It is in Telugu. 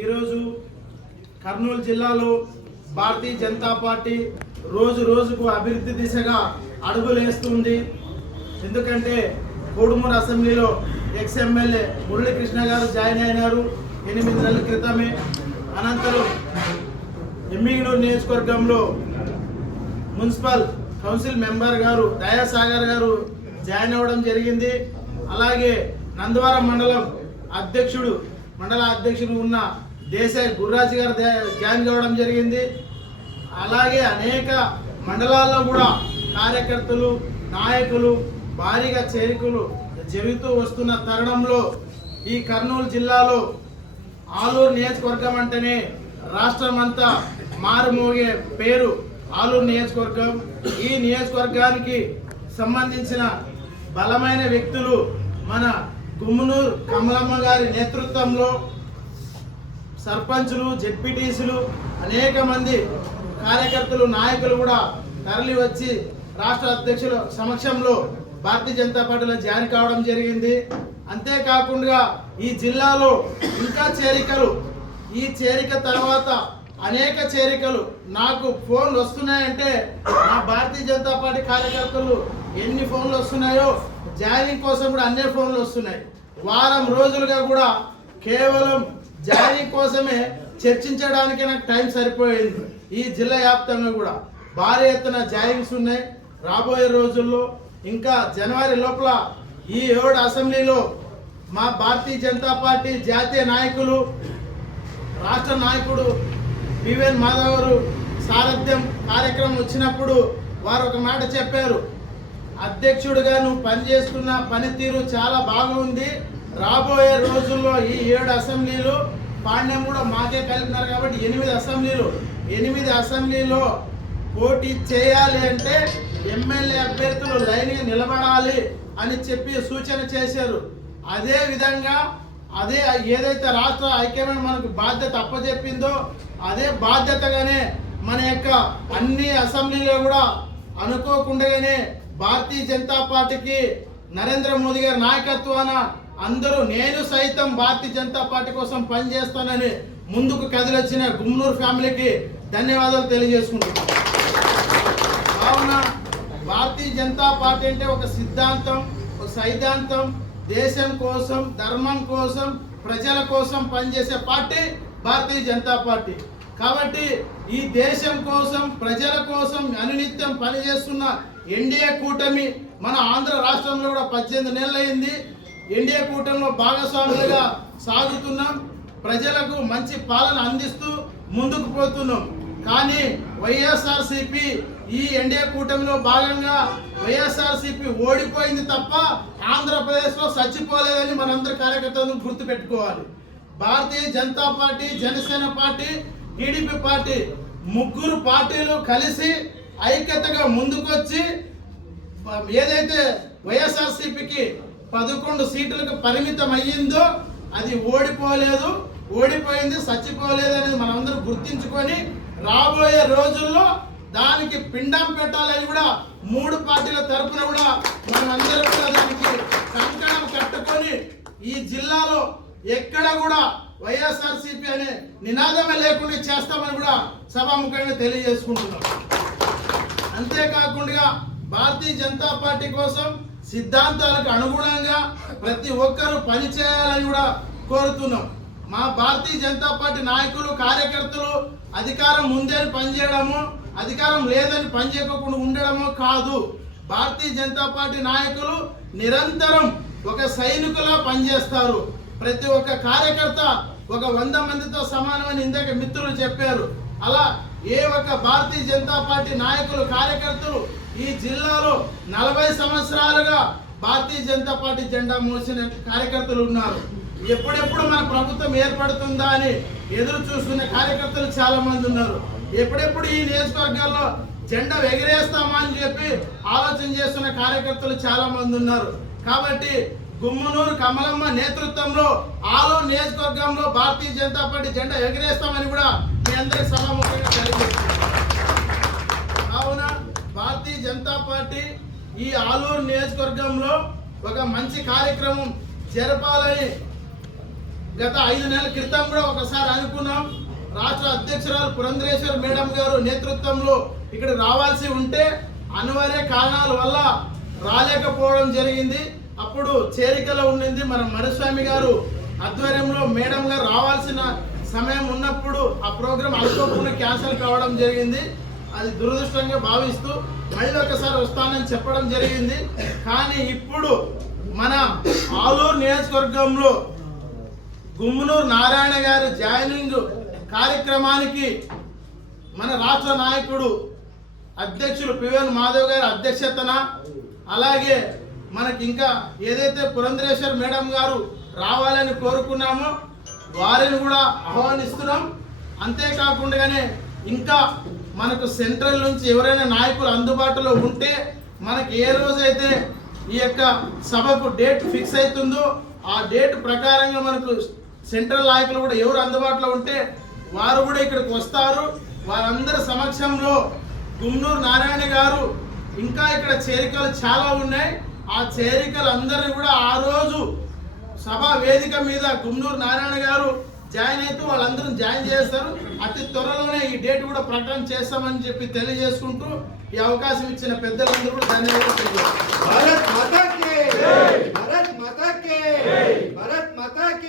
ఈరోజు కర్నూలు జిల్లాలో భారతీయ జనతా పార్టీ రోజు రోజుకు అభివృద్ధి దిశగా అడుగులేస్తుంది. ఎందుకంటే కోడుమూరు అసెంబ్లీలో ఎక్స్ ఎమ్మెల్యే మురళీకృష్ణ గారు జాయిన్ అయినారు. ఎనిమిది నెలల క్రితమే. అనంతరం ఎమ్మిగనూరు నియోజకవర్గంలో మున్సిపల్ కౌన్సిల్ మెంబర్ గారు దయాసాగర్ గారు జాయిన్ అవ్వడం జరిగింది. అలాగే నందవరం మండలం అధ్యక్షుడు మండల అధ్యక్షులు ఉన్న దేశాయ్ గుర్రాజ్ గారు జాయిన్ కావడం జరిగింది. అలాగే అనేక మండలాల్లో కూడా కార్యకర్తలు నాయకులు భారీగా చేరికలు జరుగుతూ వస్తున్న తరుణంలో ఈ కర్నూలు జిల్లాలో ఆలూరు నియోజకవర్గం అంటేనే రాష్ట్రం అంతా మారుమోగే పేరు ఆలూరు నియోజకవర్గం. ఈ నియోజకవర్గానికి సంబంధించిన బలమైన వ్యక్తులు మన గుమ్మనూరు కమలమ్మ గారి నేతృత్వంలో సర్పంచులు జెడ్పీటీసీలు అనేక మంది కార్యకర్తలు నాయకులు కూడా తరలి వచ్చి రాష్ట్ర అధ్యక్షుల సమక్షంలో భారతీయ జనతా పార్టీలో జాయిన్ కావడం జరిగింది. అంతేకాకుండా ఈ జిల్లాలో ఇంకా చేరికలు ఈ చేరిక తర్వాత అనేక చేరికలు నాకు ఫోన్లు వస్తున్నాయంటే నా భారతీయ జనతా పార్టీ కార్యకర్తలు ఎన్ని ఫోన్లు వస్తున్నాయో జాయినింగ్ కోసం కూడా అన్ని ఫోన్లు వస్తున్నాయి. వారం రోజులుగా కూడా కేవలం జాయినింగ్ కోసమే చర్చించడానికి నాకు టైం సరిపోయింది. ఈ జిల్లా వ్యాప్తంగా కూడా భారీ ఎత్తున జాయినింగ్స్ ఉన్నాయి. రాబోయే రోజుల్లో ఇంకా జనవరి లోపల ఈ ఏడు అసెంబ్లీలో మా భారతీయ జనతా పార్టీ జాతీయ నాయకులు రాష్ట్ర నాయకుడు పివిఎన్ మాధవ్ గారు సారథ్యం కార్యక్రమం వచ్చినప్పుడు వారు ఒక మాట చెప్పారు. అధ్యక్షుడిగా నువ్వు పనిచేస్తున్న పనితీరు చాలా బాగుంది. రాబోయే రోజుల్లో ఈ ఏడు అసెంబ్లీలు పాండ్యం కూడా మాకే కలిపినారు కాబట్టి ఎనిమిది అసెంబ్లీలు. ఎనిమిది అసెంబ్లీలో పోటీ చేయాలి అంటే ఎమ్మెల్యే అభ్యర్థులు లైన్గా నిలబడాలి అని చెప్పి సూచన చేశారు. అదే విధంగా అదే ఏదైతే రాష్ట్ర ఐక్యమైన మనకు బాధ్యత అప్పచెప్పిందో అదే బాధ్యతగానే మన యొక్క అన్ని అసెంబ్లీలో కూడా అనుకోకుండానే భారతీయ జనతా పార్టీకి నరేంద్ర మోదీ గారి నాయకత్వాన అందరూ నేను సైతం భారతీయ జనతా పార్టీ కోసం పనిచేస్తానని ముందుకు కదిలొచ్చిన గుమ్నూరు ఫ్యామిలీకి ధన్యవాదాలు తెలియజేసుకుంటున్నాను. కావున భారతీయ జనతా పార్టీ అంటే ఒక సిద్ధాంతం ఒక సైద్ధాంతం. దేశం కోసం ధర్మం కోసం ప్రజల కోసం పనిచేసే పార్టీ భారతీయ జనతా పార్టీ. కాబట్టి ఈ దేశం కోసం ప్రజల కోసం అనునిత్యం పనిచేస్తున్న ఎన్డీఏ కూటమి మన ఆంధ్ర రాష్ట్రంలో కూడా పద్దెనిమిది నెలలైంది. ఎన్డీఏ కూటమిలో భాగస్వాములుగా సాగుతున్నాం. ప్రజలకు మంచి పాలన అందిస్తూ ముందుకు పోతున్నాం. కానీ వైఎస్ఆర్సిపి ఈ ఎన్డీఏ కూటమిలో భాగంగా వైఎస్ఆర్సిపి ఓడిపోయింది తప్ప ఆంధ్రప్రదేశ్లో చచ్చిపోలేదని మనందరి కార్యకర్తలను గుర్తుపెట్టుకోవాలి. Bharatiya Janata party Janasena party TDP party ముగ్గురు పార్టీలు కలిసి ఐక్యతగా ముందుకొచ్చి ఏదైతే వైఎస్ఆర్సీపీకి పదకొండు సీట్లకు పరిమితం అయ్యిందో అది ఓడిపోలేదు. ఓడిపోయింది చచ్చిపోలేదు అనేది మనమందరూ గుర్తించుకొని రాబోయే రోజుల్లో దానికి పిండం పెట్టాలని కూడా మూడు పార్టీల తరపున కూడా మనందరం కూడా దానికి కంకణం కట్టుకొని ఈ జిల్లాలో ఎక్కడ కూడా వైఎస్ఆర్సీపీ అనే నినాదమే లేకుండా చేస్తామని కూడా సభాముఖంగా తెలియజేసుకుంటున్నాం. అంతేకాకుండా భారతీయ జనతా పార్టీ కోసం సిద్ధాంతాలకు అనుగుణంగా ప్రతి ఒక్కరూ పనిచేయాలని కూడా కోరుతున్నాం. మా భారతీయ జనతా పార్టీ నాయకులు కార్యకర్తలు అధికారం ఉందని పనిచేయడము అధికారం లేదని పనిచేయకుండా ఉండడము కాదు. భారతీయ జనతా పార్టీ నాయకులు నిరంతరం ఒక సైనికులా పనిచేస్తారు. ప్రతి ఒక్క కార్యకర్త ఒక వంద మందితో సమానమని ఇందాక మిత్రులు చెప్పారు. అలా ఏ ఒక్క భారతీయ జనతా పార్టీ నాయకులు కార్యకర్తలు ఈ జిల్లాలో నలభై సంవత్సరాలుగా భారతీయ జనతా పార్టీ జెండా మోసిన కార్యకర్తలు ఉన్నారు. ఎప్పుడెప్పుడు మన ప్రభుత్వం ఏర్పడుతుందా అని ఎదురు చూస్తున్న కార్యకర్తలు చాలా మంది ఉన్నారు. ఎప్పుడెప్పుడు ఈ నియోజకవర్గాల్లో జెండా ఎగిరేస్తామా అని చెప్పి ఆలోచన చేస్తున్న కార్యకర్తలు చాలా మంది ఉన్నారు. కాబట్టి గుమ్మనూరు కమలమ్మ నేతృత్వంలో ఆలో నియోజకవర్గంలో భారతీయ జనతా పార్టీ జెండా ఎగరేస్తామని కూడా మీ అందరికి సభాముఖంగా తెలియజేస్తున్నాను కావున భారతీయ జనతా పార్టీ ఈ ఆలూరు నియోజకవర్గంలో ఒక మంచి కార్యక్రమం జరపాలని గత ఐదు నెలల క్రితం కూడా ఒకసారి అనుకున్నాం. రాష్ట్ర అధ్యక్షురాలు పురంధరేశ్వర్ మేడం గారు నేతృత్వంలో ఇక్కడ రావాల్సి ఉంటే అనివార్య కారణాల వల్ల రాలేకపోవడం జరిగింది. అప్పుడు చేరికలో ఉండింది మన మరుస్వామి గారు. ఆధ్వర్యంలో మేడం గారు రావాల్సిన సమయం ఉన్నప్పుడు ఆ ప్రోగ్రాం అనుకోకుండా క్యాన్సిల్ కావడం జరిగింది. అది దురదృష్టంగా భావిస్తూ మళ్ళీ ఒకసారి వస్తానని చెప్పడం జరిగింది. కానీ ఇప్పుడు మన ఆలూరు నియోజకవర్గంలో గుమ్మునూరు నారాయణ గారి జాయినింగ్ కార్యక్రమానికి మన రాష్ట్ర నాయకుడు అధ్యక్షులు పివన్ మాధవ్ గారి అధ్యక్షతన అలాగే మనకి ఇంకా ఏదైతే పురంధరేశ్వర్ మేడం గారు రావాలని కోరుకున్నామో వారిని కూడా ఆహ్వానిస్తున్నాం. అంతేకాకుండానే ఇంకా మనకు సెంట్రల్ నుంచి ఎవరైనా నాయకులు అందుబాటులో ఉంటే మనకి ఏ రోజైతే ఈ యొక్క సభకు డేట్ ఫిక్స్ అవుతుందో ఆ డేట్ ప్రకారంగా మనకు సెంట్రల్ నాయకులు కూడా ఎవరు అందుబాటులో ఉంటే వారు కూడా ఇక్కడికి వస్తారు. వారందరి సమక్షంలో గుమ్నూరు నారాయణ గారు ఇంకా ఇక్కడ చేరికలు చాలా ఉన్నాయి. ఆ చేరికలు చేరికలందరినీ కూడా ఆ రోజు సభా వేదిక మీద గుమ్నూరు నారాయణ గారు జాయిన్ అయితే వాళ్ళందరూ జాయిన్ చేస్తారు. అతి త్వరలోనే ఈ డేట్ కూడా ప్రకటన చేస్తామని చెప్పి తెలియజేసుకుంటూ ఈ అవకాశం ఇచ్చిన పెద్దలందరూ కూడా ధన్యవాదాలు భరత్ మాతాకే